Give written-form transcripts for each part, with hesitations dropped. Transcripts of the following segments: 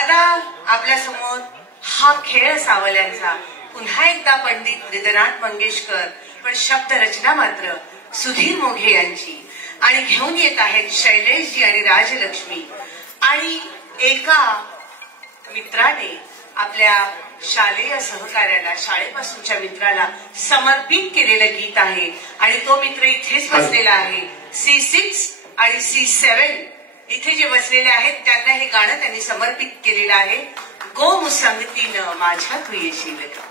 आता आपल्या समोर हा खेळ सावल्यांचा पुन्हा एकदा पंडित हृदयनाथ मंगेशकर, पण शब्द रचना मात्र सुधीर मोघे यांची, आणि घेऊन येत आहेत शैलेशजी आणि राजलक्ष्मी. आणि एका मित्राने आपल्या शालेय सहकार्याला, शाळेपासूनच्या मित्राला समर्पित केलेलं गीत आहे. आणि तो मित्र इथेच बसलेला आहे. C6 आणि C7 इथे जे बसलेले आहेत त्यांना हे गाणं त्यांनी समर्पित केलेलं आहे. गो मुसंगतीनं माझ्या तू येशील का.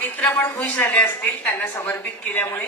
मित्र पण खुश झाले असतील त्यांना समर्पित केल्यामुळे.